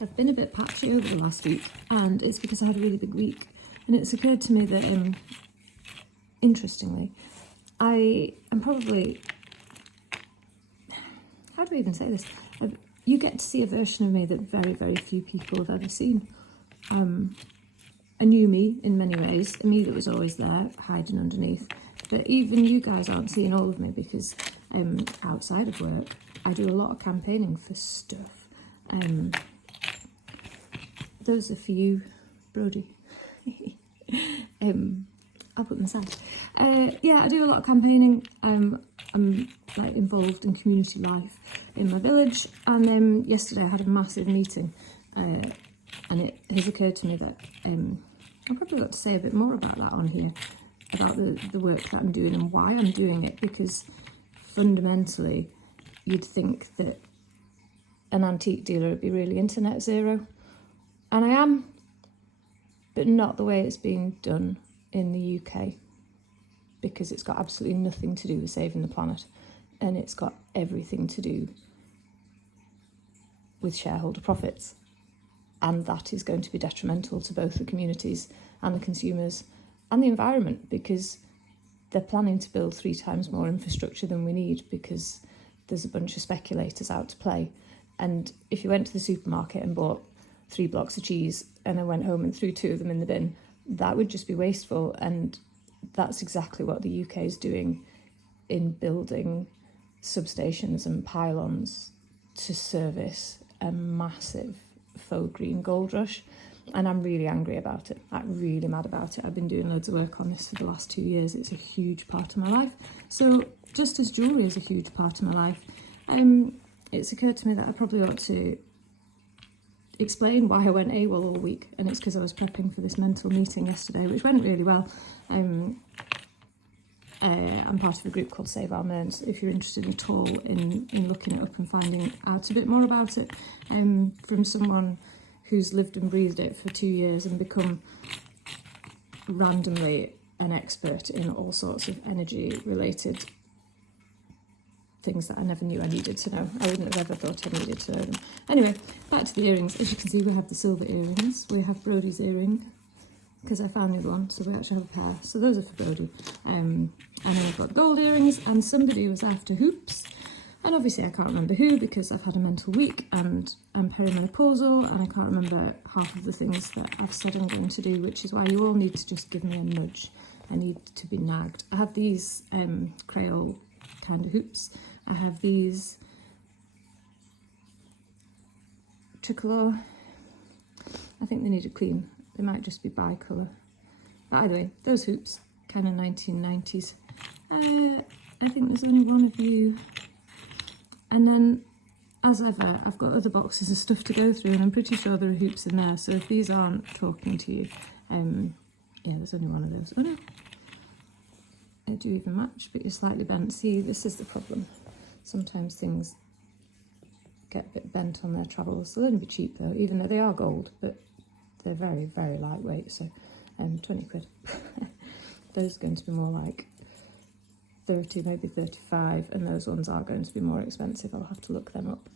I've been a bit patchy over the last week, and it's because I had a really big week. And it's occurred to me that, interestingly, I am probably, how do I even say this? You get to see a version of me that very, very few people have ever seen. A new me in many ways, a me that was always there, hiding underneath. But even you guys aren't seeing all of me because outside of work, I do a lot of campaigning for stuff. Those are for you, Brody. I'll put them aside. Yeah, I do a lot of campaigning. I'm like involved in community life in my village, and then yesterday I had a massive meeting, and it has occurred to me that I've probably got to say a bit more about that on here, about the work that I'm doing and why I'm doing it, because fundamentally you'd think that an antique dealer would be really internet zero, and I am, but not the way it's being done in the UK, because it's got absolutely nothing to do with saving the planet, and it's got everything to do with shareholder profits, and that is going to be detrimental to both the communities and the consumers and the environment, because they're planning to build 3 times more infrastructure than we need because there's a bunch of speculators out to play. And if you went to the supermarket and bought 3 blocks of cheese and then went home and threw 2 of them in the bin, that would just be wasteful. And that's exactly what the UK is doing in building substations and pylons to service a massive faux green gold rush. And I'm really angry about it. I'm really mad about it. I've been doing loads of work on this for the last 2 years. It's a huge part of my life. So just as jewellery is a huge part of my life, it's occurred to me that I probably ought to explain why I went AWOL all week. And it's because I was prepping for this mental meeting yesterday, which went really well. I'm part of a group called Save Our Mearns, if you're interested at all in looking it up and finding out a bit more about it, from someone who's lived and breathed it for 2 years and become randomly an expert in all sorts of energy related things that I never knew I needed to know. I wouldn't have ever thought I needed to know them. Anyway, back to the earrings. As you can see, we have the silver earrings. We have Brody's earring, because I found the other one, so we actually have a pair. So those are for Brody. And then I've got gold earrings, and somebody was after hoops. And obviously I can't remember who, because I've had a mental week and I'm perimenopausal, and I can't remember half of the things that I've said I'm going to do, which is why you all need to just give me a nudge. I need to be nagged. I have these Creole kind of hoops. I have these tricolor. I think they need a clean. They might just be bicolour. But either way, those hoops, kind of 1990s. I think there's only one of you. And then, as ever, I've got other boxes of stuff to go through, and I'm pretty sure there are hoops in there. So if these aren't talking to you, yeah, there's only one of those. Oh no, they do even match, but you're slightly bent. See, this is the problem. Sometimes things get a bit bent on their travels. They'll only be cheap though, even though they are gold, but they're very, very lightweight. So 20 quid. Those are going to be more like 30, maybe 35, and those ones are going to be more expensive. I'll have to look them up.